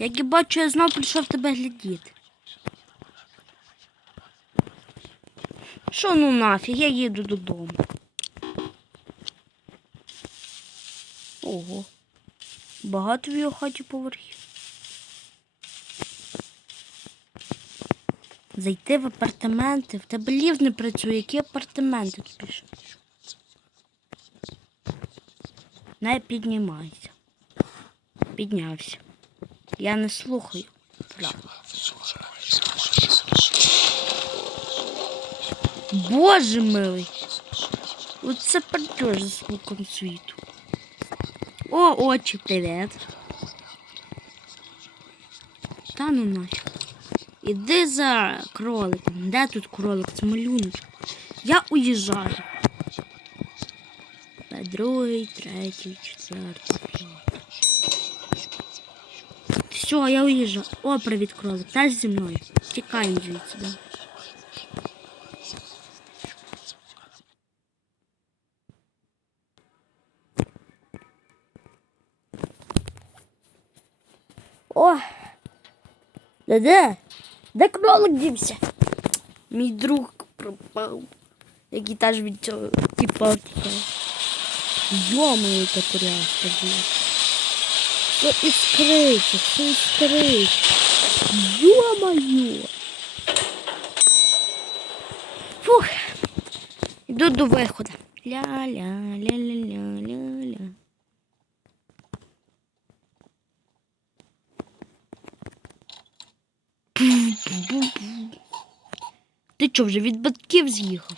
Як і бачу, я знов прийшов тебе глядіти. Що ну нафіг, я їду додому. Ого. Багато в його хаті поверхів. Зайти в апартаменти. В тебе ліфт не працює, які апартаменти тобі ж? Не піднімайся. Піднявся. Я не слухаю. Боже милий. Оце партер за звуком світу. О, очі, привіт. Та ну нафіг. Іди за кроликом. Де тут кролик? Це малюночок. Я уїжджаю. Другий, третій, четвертий, Все, я уїжджаю. О, привіт, кролик. Теж зі мною. Тікаємо звідси. Да? О! Де де? Де кролик дівся? Мій друг пропав. Який теж від цього типа тікав. Йомаю та куряшка була. Що іскриться, що іскриться. Йо-моє. Фух. Йду до виходу. Ля-ля-ля-ля-ля-ля-ля. Ти що, вже від батьків з'їхав?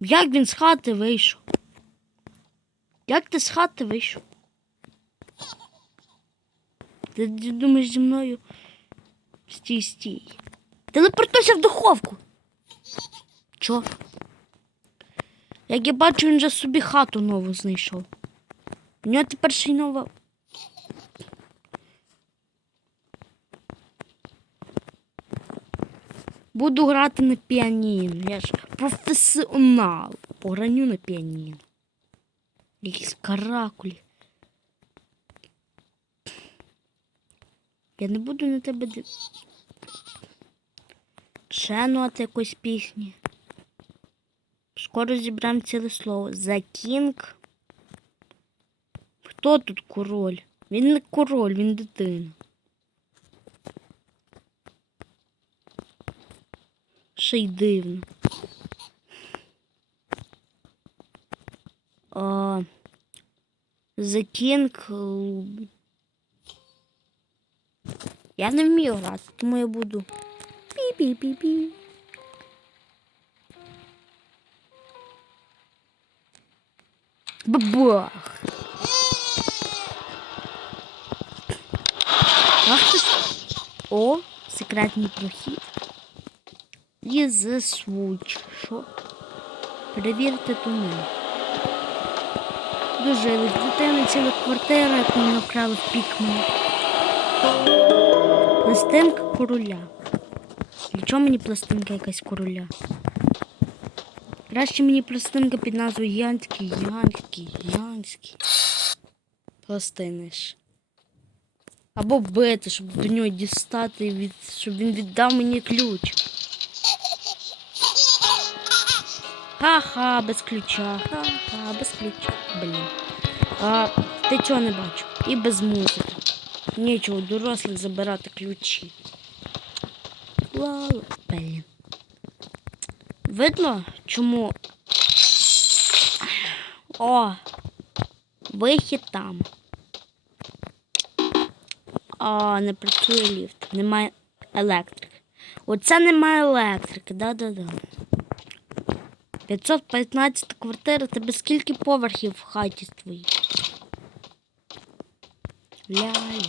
Як він з хати вийшов? Як ти з хати вийшов? Ти думаєш зі мною? Стій, стій. Телепортуйся в духовку. Чо? Як я бачу, він же собі хату нову знайшов. У нього тепер ще й нова. Буду грати на піаніно. Я ж професіонал. Пограню на піаніно. Якісь каракулі. Я не буду на тебе див... Ще нот якоїсь пісні. Скоро зібрам ціле слово. За кінг. Хто тут король? Він не король, він дитина. Ще й дивно. А, The King. Я не вмію грати, тому я буду. Пі-пі-пі-пі. Бабах. Ах ти. О, секретний прохід. І Switch. Що? Перевірте тунель. Дуже дитини ціла квартира, яку ми вкрали в пікмені. Пластинка короля. Для чого мені пластинка якась короля? Краще мені пластинка під назвою Янський, Янський, Янський. Пластини ж. Або бити, щоб до нього дістати, від... щоб він віддав мені ключ. Ха-ха, без ключа. Ха-ха, без ключа. Блін. А ти чого не бачу? І без музики. Нічого, дорослих забирати ключі. Ла-ла. Блін. Видно, чому. О! Вихід там. А, не працює ліфт. Немає електрики. Оце немає електрики, да-да-да. 515 квартира, тебе скільки поверхів в хаті твоїй? Ля-ля.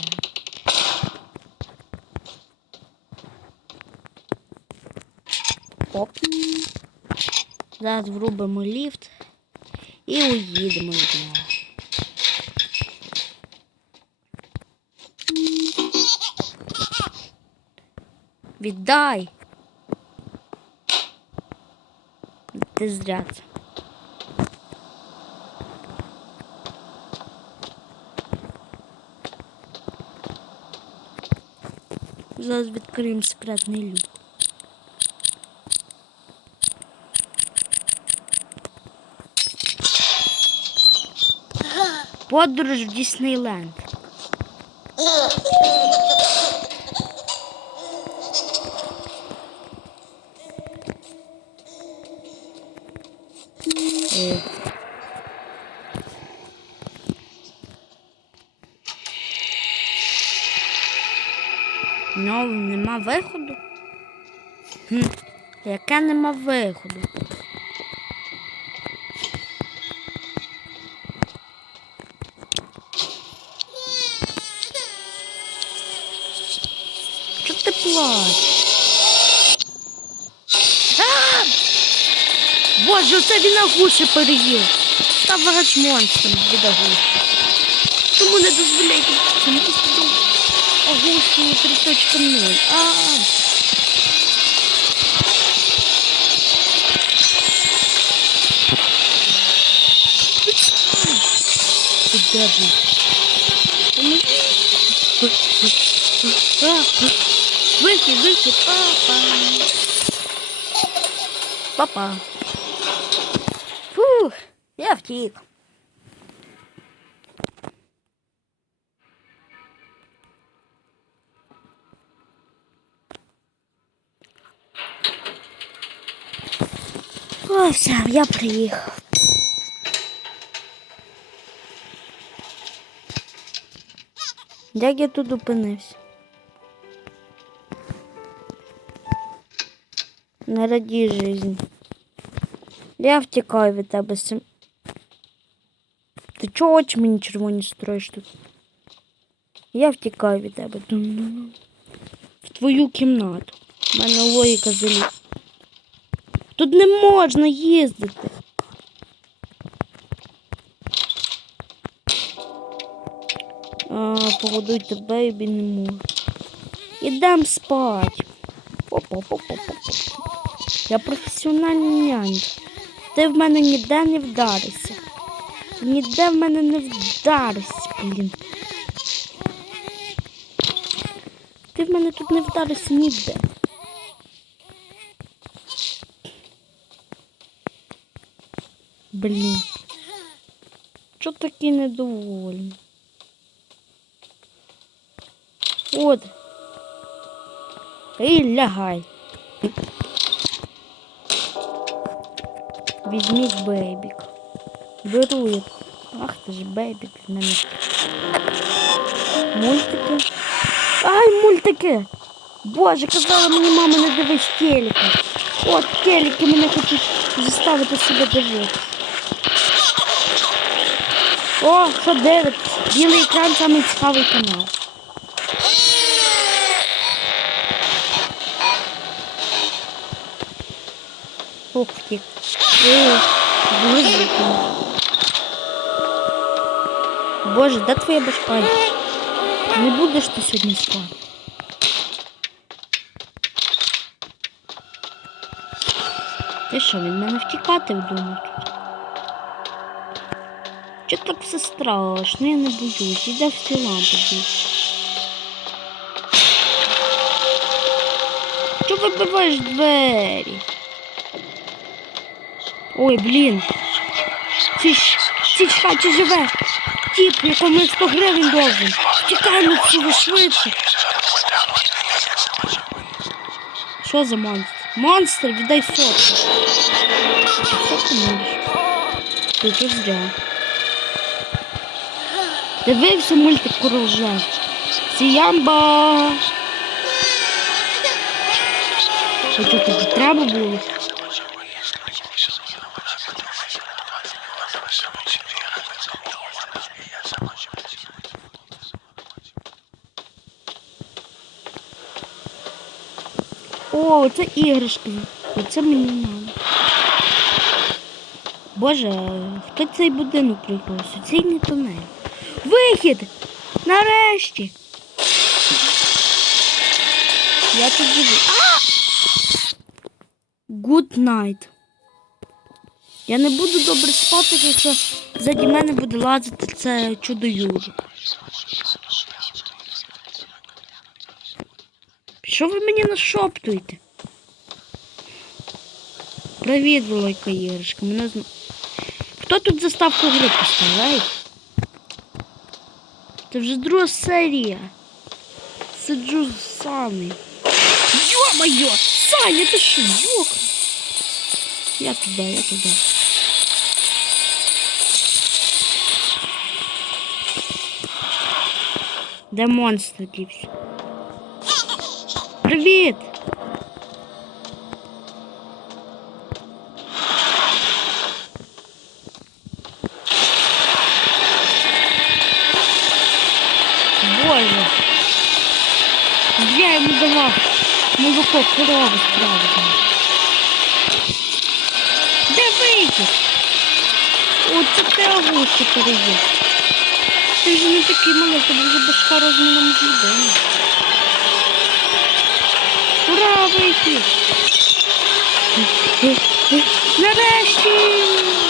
Оп. Зараз врубимо ліфт і уїдемо від нього. Віддай. Ти зря це. Зараз відкриємо секретний люк. Подорож в Діснейленд. Нема виходу. Хм, яке нема виходу? Чого ти плачеш? Боже, оце він агуші переїв. Став ваш монстром від агуші. Тому не дозволяйте цьому господу агушу 3.0. А, ти де був? Поможи. А, а. Вихід, вихід, папа. Папа. Фух, я втік. О, все, я приїхав. Як я тут опинився? Не радій жизнь. Я втікаю від тебе цим. Ти чого очі мені червоні строїш тут? Я втікаю від тебе. В твою кімнату. У мене логіка заліз. Тут не можна їздити. А, погодуйте, бейбі не можу. Ідем спать. Я професіональний нянь. Ти в мене ніде не вдаришся. Ніде в мене не вдаришся, блін. Ти в мене тут не вдаришся ніде. Блін. Чо такий недовольний? От. І лягай. Візьміть бейбік. Беру їх. Ах ти ж бейбік в мене. Мультики. Ай, мультики! Боже, казала мені мама не дивись телека. От телеки мене хочуть заставити себе дивитися. О, що дивитися? Білий екран самий цікавий канал. Ух ти. Ой, Боже. Боже, де твоя башка? Не будеш ти сьогодні спати? Ти що, від мене втікати вдумав тут? Так все страшно? Я не боюсь. Іде в ці лампи. Чого вибиваєш двері? Ой, блін. Ці ж, ці ж хаті живе. Тіп, якому 100 гривень должен. Тікаємо від цього швидше. Що за монстр? Монстр, віддай сотку. Що ти можеш? Ти тут зря. Дивився мультик Королжа. Сіямба. Що це тобі треба було? О, це іграшки. Оце мені надо. Боже, хто цей будинок прийшов? Суцільний тунель. Вихід! Нарешті! Я тут живу. А! Good night. Я не буду добре спати, якщо ззаді мене буде лазити це чудо южик. Що ви мені нашоптуєте? Привіт, велика Єришка. Мене зна... Хто тут заставку гри поставив? Ей? Це вже друга серія. Сиджу самі. Йо-моє! Саня, ти що, йок? Я туди, я туди. Де монстр дівся? Привіт! Давав молоко корови справді. Де вихід? О, це ти агуси переїзд. Ти вже не такий малий, тобі вже башка розміром з людини. Ура, вихід! Нарешті!